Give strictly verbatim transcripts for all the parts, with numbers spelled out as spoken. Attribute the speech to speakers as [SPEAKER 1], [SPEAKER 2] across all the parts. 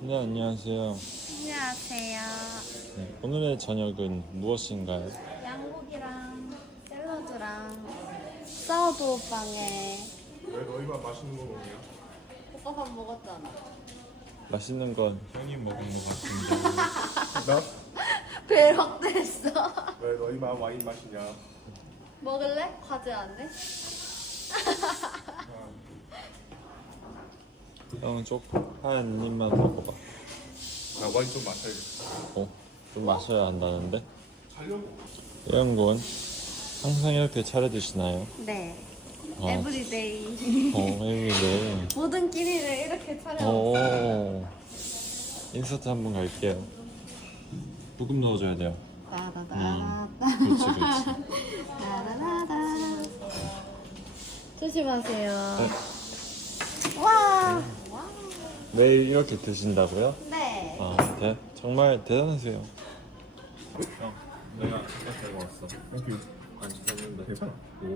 [SPEAKER 1] 네, 안녕하세요.
[SPEAKER 2] 안녕하세요.
[SPEAKER 1] 네, 오늘의 저녁은 무엇인가요?
[SPEAKER 2] 양고기랑 샐러드랑 사워도우 빵에
[SPEAKER 3] 왜 너희만 맛있는 거 먹냐?
[SPEAKER 2] 오빠 밥 먹었잖아.
[SPEAKER 1] 맛있는 건 형이 먹은 것 같은데.
[SPEAKER 3] 나?
[SPEAKER 2] 배 확대했어.
[SPEAKER 3] 왜 너희만 와인 마시냐?
[SPEAKER 2] 먹을래? 과제 안 해?
[SPEAKER 1] 형은 조금 한 입만 먹어봐.
[SPEAKER 3] 나 와인 좀 마셔야겠다.
[SPEAKER 1] 어, 좀 마셔야 한다는데?
[SPEAKER 3] 자려고.
[SPEAKER 1] 이영군 항상 이렇게 차려 드시나요?
[SPEAKER 2] 네.
[SPEAKER 1] 어.
[SPEAKER 2] 에브리데이.
[SPEAKER 1] 어, 에브리데이.
[SPEAKER 2] 모든 끼니를 이렇게 차려.
[SPEAKER 1] 오. 인서트 한번 갈게요. 소금 넣어줘야 돼요.
[SPEAKER 2] 따다다다.
[SPEAKER 1] 그렇지, 그렇지.
[SPEAKER 2] 따다다다. 조심하세요.
[SPEAKER 1] 네.
[SPEAKER 2] 와.
[SPEAKER 1] 매일 이렇게 드신다고요?
[SPEAKER 2] 네.
[SPEAKER 1] 아, 대, 정말 대단하세요. 형, 내가 아까 들고 왔어.
[SPEAKER 3] 땡큐.
[SPEAKER 1] 안 씻었는데.
[SPEAKER 3] 괜찮아.
[SPEAKER 1] 오?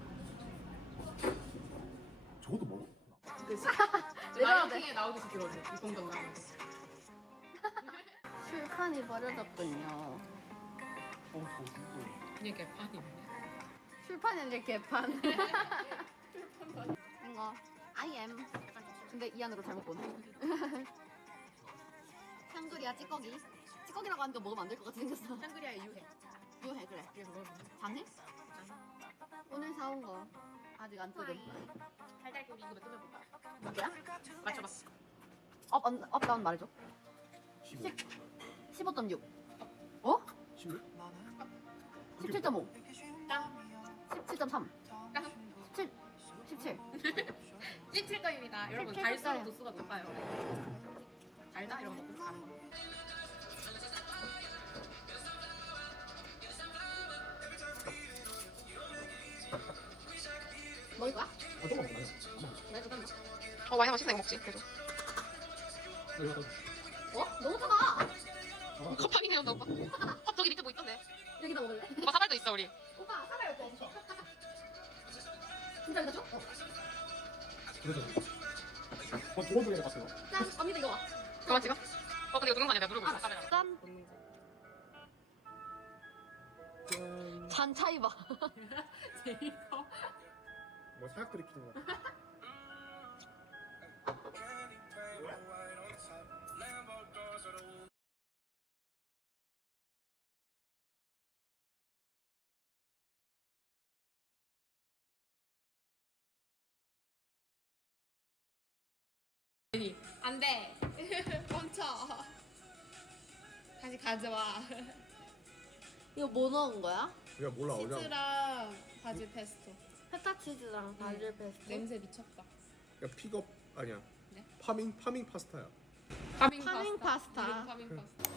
[SPEAKER 3] 저것도 먹어.
[SPEAKER 4] 라이팅에 나오듯이 들어줘. 이 공간 나오는 거.
[SPEAKER 2] 술판이 버려졌군요.
[SPEAKER 3] 어, 어,
[SPEAKER 4] 그냥 개판이네.
[SPEAKER 2] 술판이 아니라 개판. 이거 I am. 근데 이 안으로 잘못 보네. 샹그리아 찌꺼기. 찌꺼기라고 하니까 먹으면 안 될 것 같이 생겼어.
[SPEAKER 4] 샹그리아의 유해.
[SPEAKER 2] 유해 그래.
[SPEAKER 4] 그래서 그걸
[SPEAKER 2] 장해? 오늘 사온 거 아직 안 뜯은.
[SPEAKER 4] 달달고기 이거 몇 점 해볼까?
[SPEAKER 2] 뭐야?
[SPEAKER 4] 맞춰봐.
[SPEAKER 2] 업, 업, 업 다운 말해줘.
[SPEAKER 3] 십오.
[SPEAKER 2] 십오 점 육. 어?
[SPEAKER 3] 십육?
[SPEAKER 2] 십칠 점 오.
[SPEAKER 4] 땅.
[SPEAKER 2] 십칠 점 삼.
[SPEAKER 4] 땅.
[SPEAKER 2] 십칠. 십칠.
[SPEAKER 4] 십칠 점입니다. 여러분
[SPEAKER 2] 십칠
[SPEAKER 4] 달수록
[SPEAKER 2] 점이에요.
[SPEAKER 4] 도수가 높아요. 달다 이런 거 먹고 가는 거.
[SPEAKER 2] 먹을 거야?
[SPEAKER 3] 어떤 거 먹나요?
[SPEAKER 2] 내가 좀
[SPEAKER 4] 어 많이 맛있네 이거 먹지. 그래도.
[SPEAKER 2] 어? 너무 작아.
[SPEAKER 4] 컵팡이네요 너 오빠. 컵 저기 밑에 뭐 있던데.
[SPEAKER 2] 여기다 먹을래?
[SPEAKER 4] 오빠 사발도 있어 우리.
[SPEAKER 2] 오빠 사발 왜 없어? 진짜 이거 줘? 어.
[SPEAKER 3] 그래서. 어, 좋은 분이 갔어요.
[SPEAKER 2] 짠. 언니도 이거 와.
[SPEAKER 4] 그만 찍어. 어 근데 이거 누른 거 아니야? 내가 누르고 있어 카메라.
[SPEAKER 2] 짠. 잔 차이 봐.
[SPEAKER 4] 제일 커.
[SPEAKER 3] 뭐 사약 끓이키는 거.
[SPEAKER 4] 안 돼. 멈춰. 다시 가져와.
[SPEAKER 2] 이거 뭐 넣은 거야?
[SPEAKER 3] 우리가 몰라 어제.
[SPEAKER 4] 치즈랑 바질 페스토.
[SPEAKER 2] 페타 치즈랑 바질 페스토.
[SPEAKER 4] 냄새 미쳤다.
[SPEAKER 3] 야 픽업 아니야.
[SPEAKER 4] 네?
[SPEAKER 3] 파밍 파밍 파스타야.
[SPEAKER 4] 파밍,
[SPEAKER 2] 파밍 파스타.
[SPEAKER 4] 이름 파밍 파스타.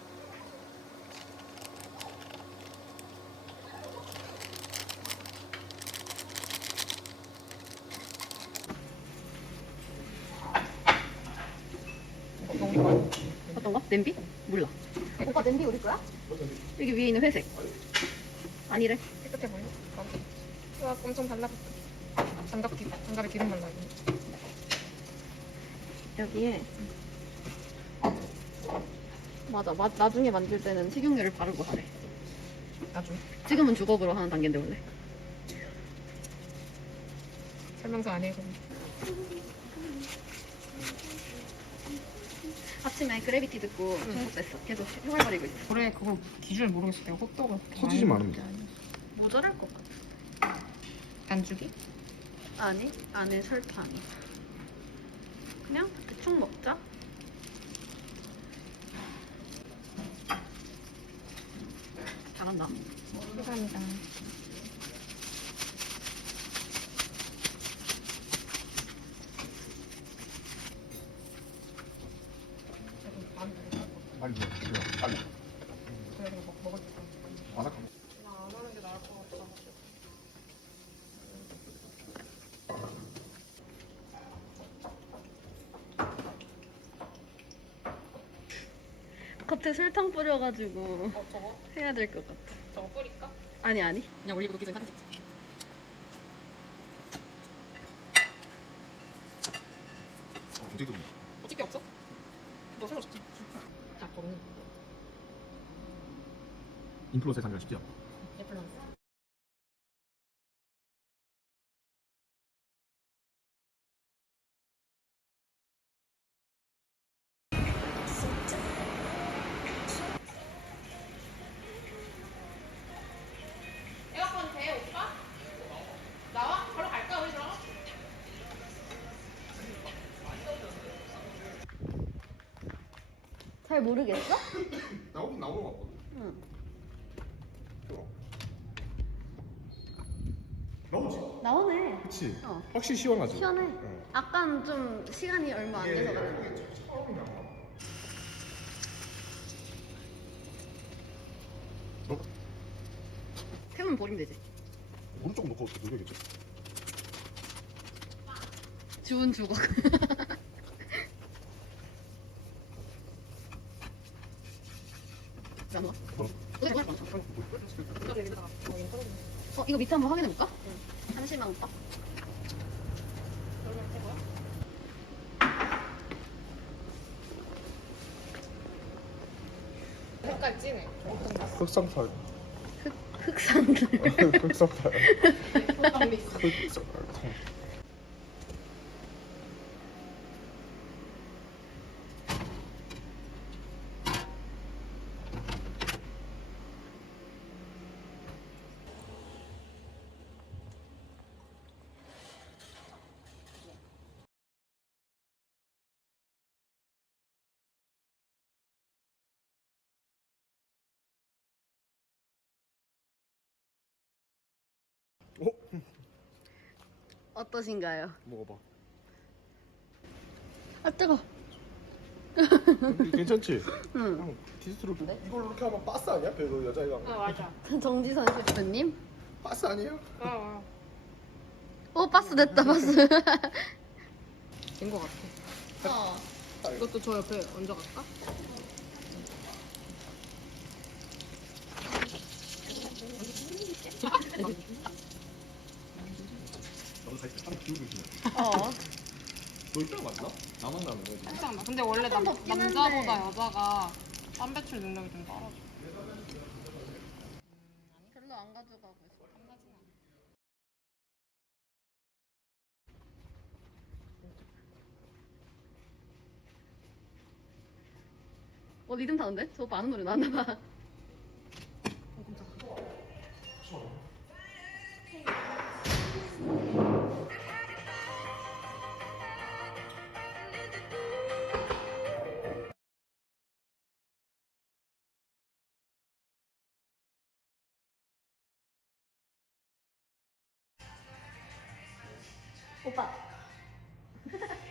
[SPEAKER 2] 어떤 거? 냄비? 몰라. 오빠 냄비 우리 거야? 여기 위에 있는 회색. 아니래.
[SPEAKER 4] 깨끗해 보여? 와 엄청 달라붙어. 장갑 기, 장갑에 기름 발라 이거.
[SPEAKER 2] 여기에. 맞아. 마, 나중에 만들 때는 식용유를 바르고 하래.
[SPEAKER 4] 나중에
[SPEAKER 2] 지금은 주걱으로 하는 단계인데 원래.
[SPEAKER 4] 설명서 안 읽어.
[SPEAKER 2] 아침에 그래비티 듣고 중독됐어. 계속 흉얼거리고 있어.
[SPEAKER 4] 그래 그거 기준을 모르겠어. 내가 호떡을
[SPEAKER 3] 터지지 마는 거.
[SPEAKER 2] 모자랄 것 같아.
[SPEAKER 4] 안주기?
[SPEAKER 2] 아니, 안에 설탕이. 그냥 대충 먹자. 잘한다.
[SPEAKER 4] 감사합니다.
[SPEAKER 3] 빨리 줘. 빨리.
[SPEAKER 4] 그래 이거 먹을 때.
[SPEAKER 3] 안 할까?
[SPEAKER 4] 나안 하는 게 나을 것 같아.
[SPEAKER 2] 겉에 설탕 뿌려가지고
[SPEAKER 4] 어 저거?
[SPEAKER 2] 해야 될 것 같아.
[SPEAKER 4] 저거 뿌릴까?
[SPEAKER 2] 아니, 아니.
[SPEAKER 4] 그냥 올리브 쿠키 사진 찍자.
[SPEAKER 3] 어디도.
[SPEAKER 4] 찍게 없어? 너
[SPEAKER 3] 인플루언서에参加쉽지 않아.
[SPEAKER 4] 에어컨 돼 오빠? 나와? 바로 갈까 우리 그럼?
[SPEAKER 2] 잘 모르겠어?
[SPEAKER 3] 나오긴 나오는 것 같거든.
[SPEAKER 2] 응.
[SPEAKER 3] 들어. 나오지.
[SPEAKER 2] 나오네.
[SPEAKER 3] 그치.
[SPEAKER 2] 어.
[SPEAKER 3] 확실히 시원하지.
[SPEAKER 2] 시원해.
[SPEAKER 3] 응.
[SPEAKER 2] 약간 좀 시간이 얼마 안 돼서 그래.
[SPEAKER 3] 이게 처음이냐. 너
[SPEAKER 2] 태우면 버리면 되지.
[SPEAKER 3] 오른쪽 놓고 누르겠지.
[SPEAKER 2] 주운 주걱. 안 와? 어, 이거 밑에 한번 확인해볼까? 응. 한심한 오빠.
[SPEAKER 4] 색깔 진해.
[SPEAKER 3] 흑상팔.
[SPEAKER 2] 흑산들.
[SPEAKER 3] 흑상팔.
[SPEAKER 4] 흑당 믹스.
[SPEAKER 3] 흑상팔. 어?
[SPEAKER 2] 어떠신가요?
[SPEAKER 3] 먹어봐.
[SPEAKER 2] 아, 뜨거.
[SPEAKER 3] 괜찮지?
[SPEAKER 2] 응.
[SPEAKER 3] 그냥 디스트로 이걸로 이렇게 하면 빠스 아니야? 배우 여자애가
[SPEAKER 4] 아 맞아.
[SPEAKER 2] 정지선 셰프님.
[SPEAKER 3] 빠스 아니에요?
[SPEAKER 4] 아, 아.
[SPEAKER 2] 오, 바스 됐다, 바스.
[SPEAKER 4] 된거 같아.
[SPEAKER 2] 어.
[SPEAKER 4] 이것도 저 옆에 얹어갈까?
[SPEAKER 3] 너도 다시 한번 기울고 있네.
[SPEAKER 2] 어.
[SPEAKER 3] 너 이따가 맞나? 나만 나는 거지.
[SPEAKER 4] 살짝 나. 근데 원래 남,
[SPEAKER 2] 덥긴 한데.
[SPEAKER 4] 남자보다 여자가 땀 배출 능력이 좀 떨어져.
[SPEAKER 2] 별로 안 가져가고 있어. 어, 리듬 타는데? 저 오빠 아는 노래 나왔나봐. 오빠.